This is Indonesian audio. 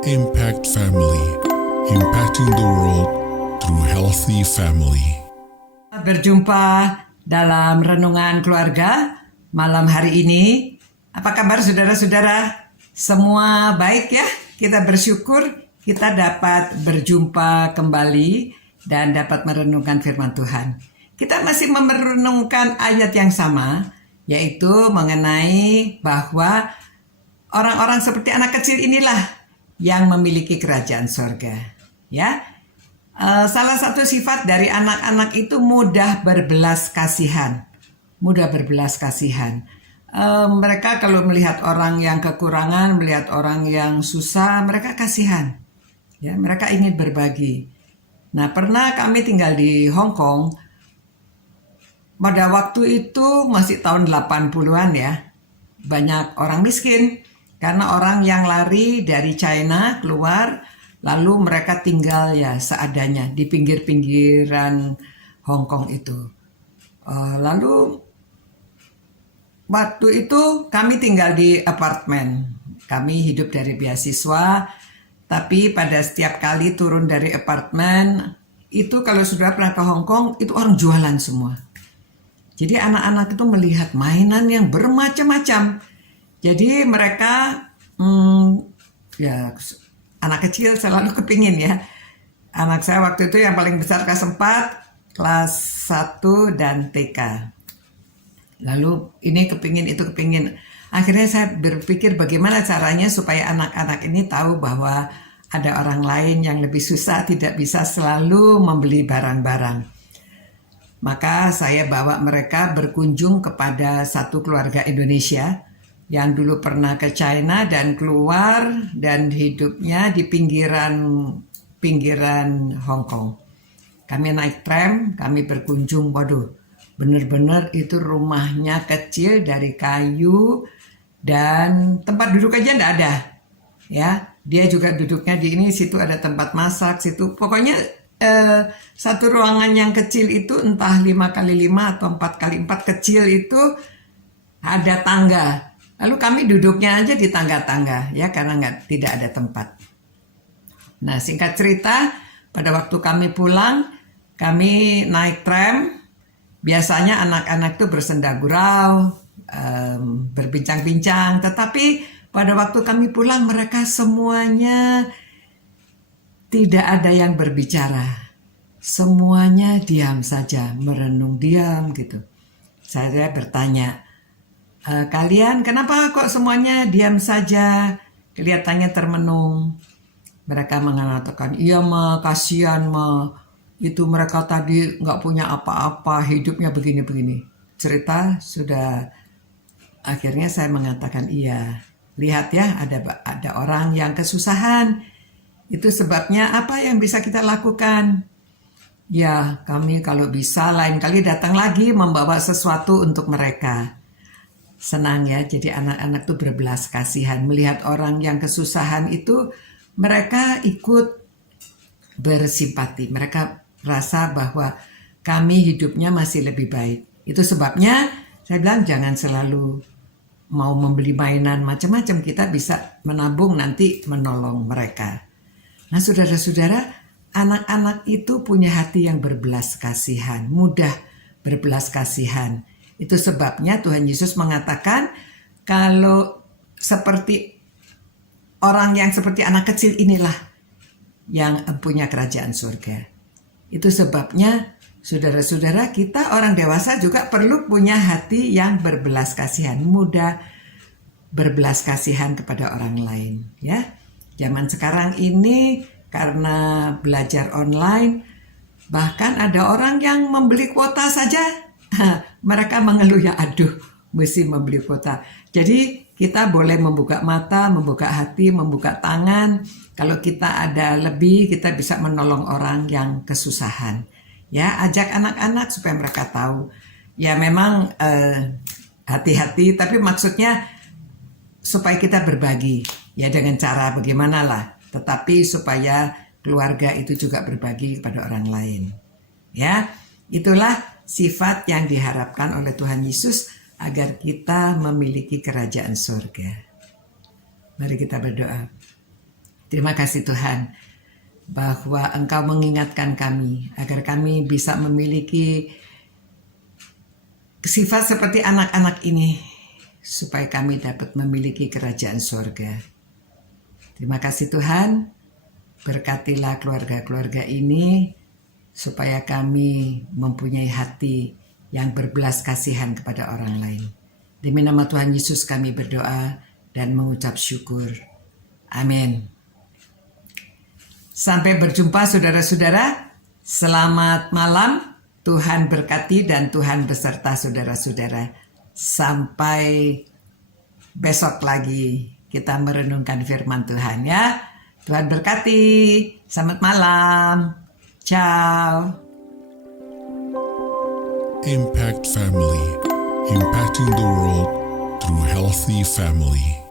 Impact Family, impacting the world through healthy family. Berjumpa dalam renungan keluarga malam hari ini. Apa kabar saudara-saudara? Semua baik ya? Kita bersyukur kita dapat berjumpa kembali dan dapat merenungkan firman Tuhan. Kita masih merenungkan ayat yang sama, yaitu mengenai bahwa orang-orang seperti anak kecil inilah yang memiliki kerajaan sorga. Ya, salah satu sifat dari anak-anak itu mudah berbelas kasihan. Mudah berbelas kasihan. Mereka kalau melihat orang yang kekurangan, melihat orang yang susah, mereka kasihan. Ya, mereka ingin berbagi. Nah, pernah kami tinggal di Hong Kong. Pada waktu itu masih tahun 80-an ya. Banyak orang miskin. Karena orang yang lari dari China keluar, lalu mereka tinggal ya seadanya di pinggir-pinggiran Hong Kong itu. Lalu waktu itu kami tinggal di apartemen. Kami hidup dari beasiswa, tapi pada setiap kali turun dari apartemen, itu kalau sudah pernah ke Hong Kong, itu orang jualan semua. Jadi anak-anak itu melihat mainan yang bermacam-macam. Jadi mereka, ya anak kecil selalu kepingin ya. Anak saya waktu itu yang paling besar kelas 4, kelas 1 dan TK. Lalu ini kepingin, itu kepingin. Akhirnya saya berpikir bagaimana caranya supaya anak-anak ini tahu bahwa ada orang lain yang lebih susah, tidak bisa selalu membeli barang-barang. Maka saya bawa mereka berkunjung kepada satu keluarga Indonesia yang dulu pernah ke China dan keluar dan hidupnya di pinggiran Hong Kong. Kami naik tram, kami berkunjung, waduh, benar-benar itu rumahnya kecil dari kayu dan tempat duduk aja enggak ada. Ya, dia juga duduknya di ini, situ ada tempat masak, situ pokoknya satu ruangan yang kecil itu entah 5x5 atau 4x4 kecil itu ada tangga. Lalu kami duduknya aja di tangga-tangga ya karena tidak ada tempat. Nah, singkat cerita, pada waktu kami pulang, kami naik tram. Biasanya anak-anak itu bersenda gurau, berbincang-bincang. Tetapi pada waktu kami pulang, mereka semuanya tidak ada yang berbicara. Semuanya diam saja, merenung diam gitu. Saya bertanya, kalian kenapa kok semuanya diam saja, kelihatannya termenung? Mereka mengatakan, iya ma, kasihan ma, itu mereka tadi nggak punya apa-apa, hidupnya begini-begini. Cerita sudah, akhirnya saya mengatakan iya, lihat ya ada orang yang kesusahan, itu sebabnya apa yang bisa kita lakukan? Ya kami kalau bisa lain kali datang lagi membawa sesuatu untuk mereka. Senang ya, jadi anak-anak tuh berbelas kasihan. Melihat orang yang kesusahan itu, mereka ikut bersimpati. Mereka rasa bahwa kami hidupnya masih lebih baik. Itu sebabnya saya bilang jangan selalu mau membeli mainan macam-macam. Kita bisa menabung nanti menolong mereka. Nah saudara-saudara, anak-anak itu punya hati yang berbelas kasihan. Mudah berbelas kasihan. Itu sebabnya Tuhan Yesus mengatakan kalau seperti orang yang seperti anak kecil inilah yang punya kerajaan surga. Itu sebabnya saudara-saudara kita orang dewasa juga perlu punya hati yang berbelas kasihan. Mudah berbelas kasihan kepada orang lain. Ya, zaman sekarang ini karena belajar online bahkan ada orang yang membeli kuota saja. Mereka mengeluh ya aduh mesti membeli kuota. Jadi kita boleh membuka mata, membuka hati, membuka tangan. Kalau kita ada lebih kita bisa menolong orang yang kesusahan. Ya ajak anak-anak supaya mereka tahu. Ya memang hati-hati tapi maksudnya supaya kita berbagi. Ya dengan cara bagaimana lah. Tetapi supaya keluarga itu juga berbagi kepada orang lain. Ya itulah sifat yang diharapkan oleh Tuhan Yesus agar kita memiliki kerajaan surga. Mari kita berdoa. Terima kasih Tuhan bahwa Engkau mengingatkan kami agar kami bisa memiliki sifat seperti anak-anak ini supaya kami dapat memiliki kerajaan surga. Terima kasih Tuhan, berkatilah keluarga-keluarga ini supaya kami mempunyai hati yang berbelas kasihan kepada orang lain. Demi nama Tuhan Yesus kami berdoa dan mengucap syukur. Amin. Sampai berjumpa saudara-saudara. Selamat malam. Tuhan berkati dan Tuhan beserta saudara-saudara. Sampai besok lagi kita merenungkan firman Tuhan ya. Tuhan berkati. Selamat malam. Ciao. Impact Family, impacting the world through healthy family.